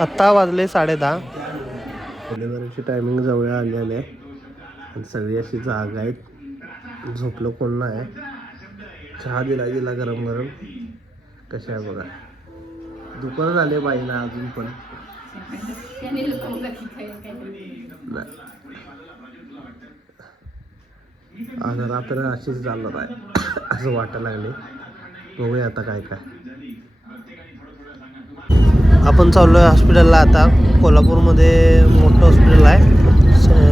आत्ता वाजले 10:30. डिलिव्हरीची टायमिंग जवळ आलेली आहे आणि सगळी अशी जागा आहेत. झोपलं कोण नाही. चहा दिला गरम गरम. कशा आहे बघा. दुपार झाले बाईला अजून पण आज रात्र अशीच जाणार आहे असं वाटायला लागले. बघूया आता काय काय. आपण चाललो आहे हॉस्पिटलला. आता कोल्हापूरमध्ये मोठं हॉस्पिटल आहे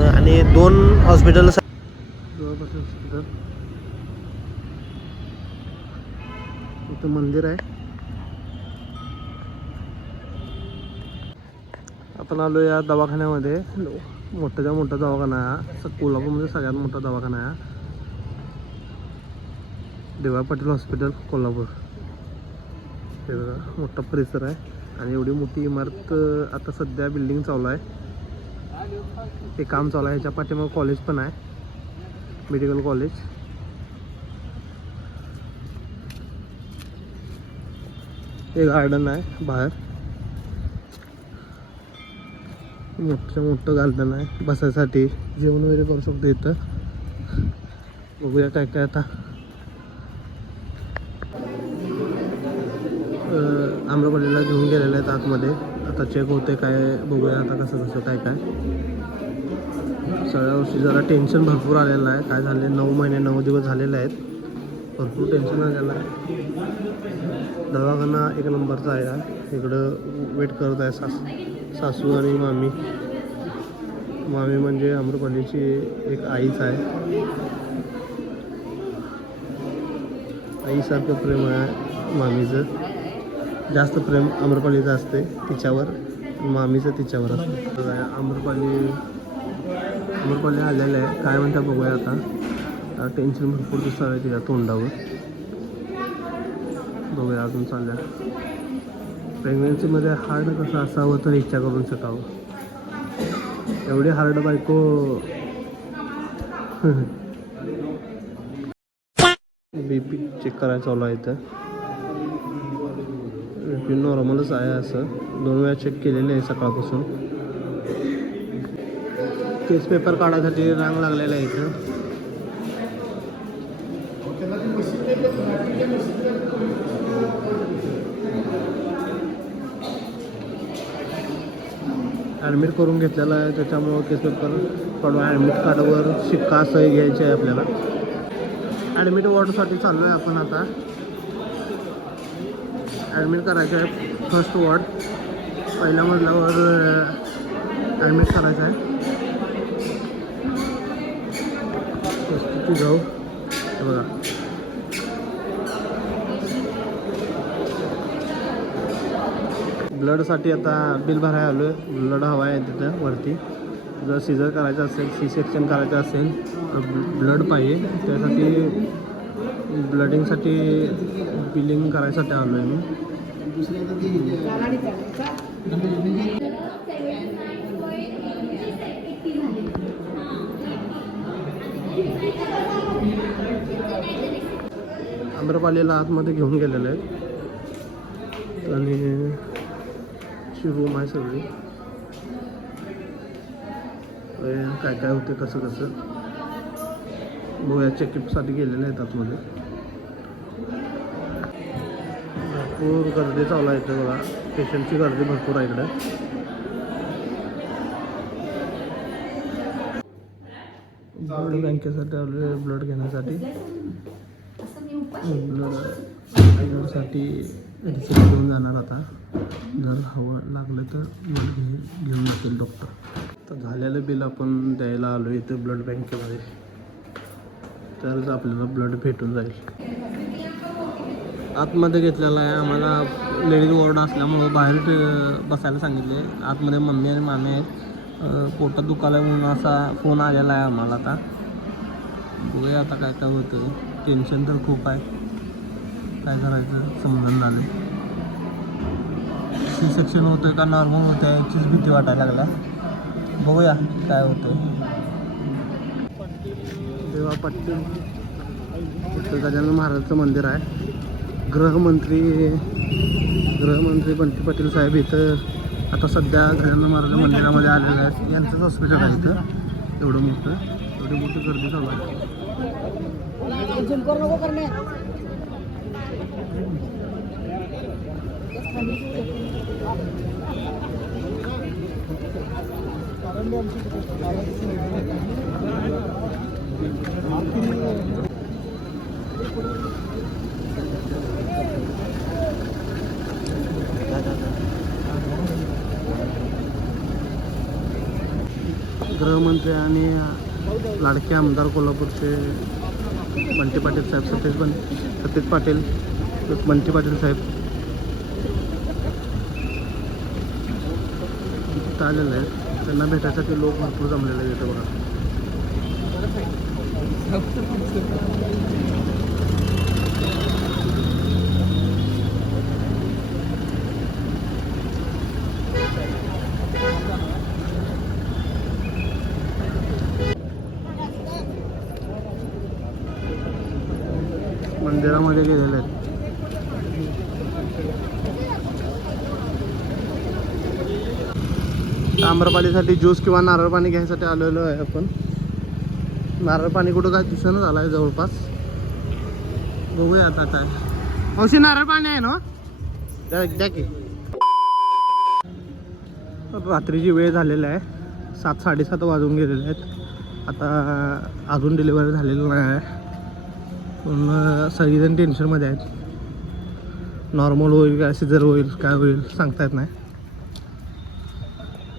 आणि 2 हॉस्पिटल इथं मंदिर आहे. आपण आलो या दवाखान्यामध्ये. मोठ्याच्या मोठा दवाखाना आहे. कोल्हापूरमध्ये सगळ्यात मोठा दवाखाना आहे. डी.वाय. पाटील हॉस्पिटल कोल्हापूर. हे बघा मोठा परिसर आहे आणि एवढी मोठी इमारत. आता सध्या बिल्डिंग चालू आहे. हे काम चालू आहे. ह्याच्या पाठीमागे कॉलेज पण आहे, मेडिकल कॉलेज. हे गार्डन आहे बाहेर. मोठं गार्डन आहे बसायसाठी. जेवण वगैरे करू शकतो इथं. बघूया काय काय. आता आम्रपालीला घेऊन गेलेले आहेत आतमध्ये. आता चेक होते काय. बघूया आता कसं काय काय. सगळ्या वर्षी जरा टेन्शन भरपूर आलेलं आहे. काय झाले 9 महिने 9 दिवस झालेले आहेत. भरपूर टेन्शन आलेलं आहे. दवाखाना 1 नंबरचा आहे. इकडं वेट करत आहे सासू आणि मामी. मामी म्हणजे आम्रपालीची एक आईच आहे. आईसारखं प्रेम आहे मामीचं. जास्त प्रेम आम्रपालीचं असते तिच्यावर, मामीचं तिच्यावर असतं. आम्रपाली आलेलं आहे. काय म्हणता बघूया आता. टेन्शन भरपूर दिसत आहे तिच्या तोंडावर. बघूया अजून चालल्या. प्रेग्नन्सीमध्ये हार्ड कसं असावं तर इच्छा करून शकावं. एवढी हार्ड बायको. BP चेक करायचं चालू आहे इथं. BP नॉर्मलच आहे. असं 2 वेळा चेक केलेले आहे सकाळपासून. केस पेपर काढायसाठी रांग लागलेला आहे इथं. ॲडमिट करून घेतलेला आहे त्याच्यामुळं केस पेपर काढून ॲडमिट कार्डवर शिक्का सही घ्यायची आहे आपल्याला. ॲडमिट वॉर्डसाठी चाललो आहे आपण आता. ॲडमिट करायचं आहे फर्स्ट वॉर्ड. पहिल्या मजल्यावर ॲडमिट करायचं आहे. वस्तूची जाऊ बघा. ब्लडसाठी आता बिल भरायला आलो आहे. ब्लड हवा आहे तिथं वरती. जर सीझर करायचं असेल, C-सेक्शन करायचं असेल, ब्लड पाहिजे. त्यासाठी ब्लडिंगसाठी बिलिंग करायसाठी आलो आहे मी. आम्रपालीला आतमध्ये घेऊन गेलेले आहेत आणि रूम आहे सगळी. काय काय होते कसं बघूया. चेकअपसाठी गेलेले आहेत आतमध्ये. भरपूर गर्दी चालू आहे इथं बघा. पेशंटची गर्दी भरपूर आहे इकडे. ब्लड बँकेसाठी आलो ब्लड घेण्यासाठी. ब्लडसाठी रिसिप्ट घेऊन जाणार आता. जर हवं लागलं तर ब्लड घेऊन जातील डॉक्टर. तर झालेलं बिल आपण द्यायला आलो इथं ब्लड बँकेमध्ये. तरच आपल्याला ब्लड भेटून जाईल. आतमध्ये घेतलेला आहे. आम्हाला लेडीज वॉर्ड असल्यामुळं बाहेर बसायला सांगितले. आतमध्ये मम्मी आणि मामी आहेत. पोटात दुखायला म्हणून असा फोन आलेला आहे आम्हाला. आता बघूया आता काय काय होतं. टेन्शन तर खूप आहे. काय करायचं समजून झालं. C-सेक्शन होतं का नॉर्मल होतं याचीच भीती वाटायला लागला. बघूया काय होतं. डी.वाय. पाटील गजानन महाराजचं मंदिर आहे. गृहमंत्री बंटी पाटील साहेब इथं आता सध्या गजानन महाराज मंदिरामध्ये आलेलं आहे. यांचंच हॉस्पिटल आहे इथं, एवढं मोठं, एवढी मोठी गर्दी चालू आहे. गृहमंत्री आणि लाडके आमदार कोल्हापूरचे बंटी पाटील साहेब, सतीश पाटील, बंटी पाटील साहेब इथं आलेले आहेत. त्यांना भेटायसाठी लोक भरपूर जमलेले आहेत इथं बघा. मंदिरामध्ये गेलेले आहेत. आम्रपालीसाठी ज्यूस किंवा नारळ पाणी घ्यायसाठी आलेलो आहे आपण. नारळ पाणी कुठं काय दिसेना झालं आहे जवळपास. बघूया आता काय. औषधी नारळ पाणी आहे ना, द्या की. रात्रीची वेळ झालेली आहे, 7-7:30 वाजून गेलेले आहेत. आता अजून डिलिव्हरी झालेली नाही आहे. पण सगळीजण टेन्शनमध्ये आहेत. नॉर्मल होईल काय, सिझर होईल काय होईल सांगता येत नाही.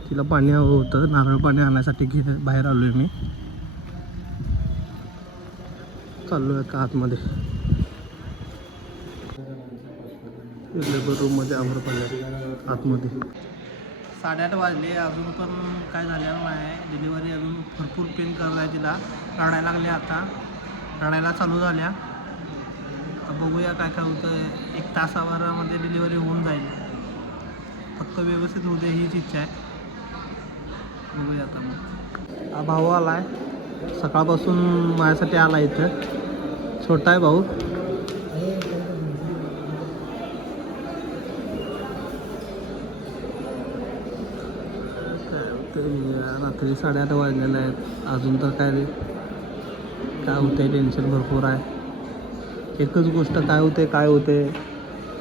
तिला पाणी हवं होतं, नारळ पाणी आणण्यासाठी बाहेर आलो आहे मी. चाललो आहे का आतमध्ये. लेबर रूममध्ये आम्रपाली आतमध्ये. 8:30 वाजले, अजून पण काय झालेलं नाही. डिलिव्हरी अजून भरपूर पेन करत आहे तिला. रडायला लागले, आता रडायला चालू झाल्या. आता बघूया काय काय होतं. 1 तासाभरामध्ये डिलिव्हरी होऊन जाईल. फक्त व्यवस्थित होते हीच इच्छा आहे. बघूया आता. मग हा भाऊ आला आहे, सकाळपासून माझ्यासाठी आला इथं. छोटा आहे भाऊ. रात्री 8:30 वाजलेले आहेत. अजून तर काय होतंय, टेन्शन भरपूर आहे. एकच गोष्ट काय होते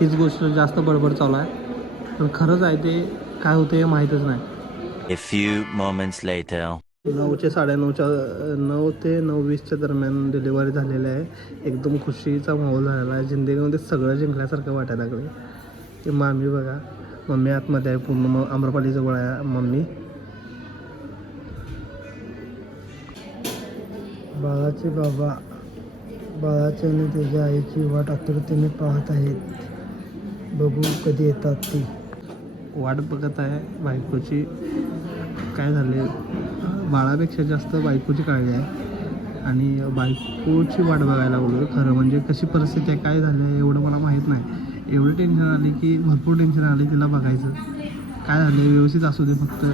हीच गोष्ट जास्त बडबड चालू आहे. पण खरंच आहे ते काय होते हे माहीतच नाही. A few moments later. 9 ते 9:20 दरम्यान डिलिव्हरी झालेली आहे. एकदम खुशीचा माहोल झालेला आहे. जिंदगीमध्ये सगळं जिंकल्यासारखं वाटायला लागले. ते मामी बघा, मम्मी आतमध्ये आहे पूर्ण. आम्रपाली जवळ आहे मम्मी. बाळाचे बाबा बाळाची आणि त्याच्या आईची वाट आतुरतेने पाहत आहेत. बघू कधी येतात ती. वाट बघत आहे बायकोची. काय झाले, बाळापेक्षा जास्त बायकोची काळजी आहे आणि बायकोची वाट बघायला लागलो. खरं म्हणजे कशी परिस्थिती आहे, काय झालं एवढं मला माहीत नाही. एवढी टेन्शन आली की भरपूर टेन्शन आली तिला बघायचं. काय झालं व्यवस्थित असू दे, फक्त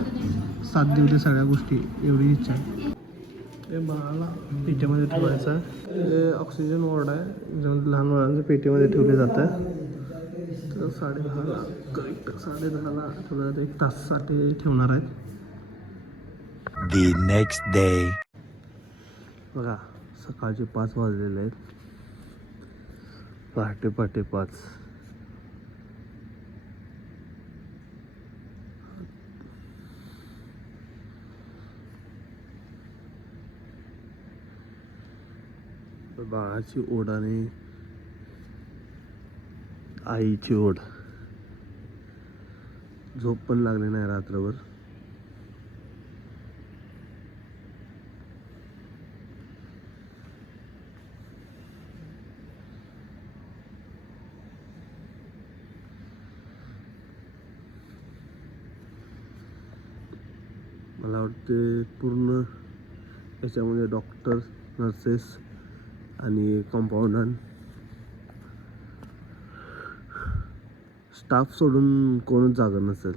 साथ देऊ दे सगळ्या गोष्टी, एवढी इच्छा आहे. ते बाळाला पेटीमध्ये ठेवायचं आहे. ते ऑक्सिजन वॉर्ड आहे, ज्यामध्ये लहान मुलांचं पेटीमध्ये ठेवले जातं. तर 10:30ला करेक्ट 10:30ला ठेवलं. 1 तासासाठी ठेवणार आहेत. The next day. बघा सकाळचे 5 वाजलेले आहेत. पहाटे 5. बाळाची ओढ आणि आईची ओढ. झोप पण लागली नाही रात्रभर. मला वाटते पूर्ण याच्यामध्ये डॉक्टर, नर्सेस आणि कंपाऊंडर, स्टाफ सोडून कोणच जागा नसेल.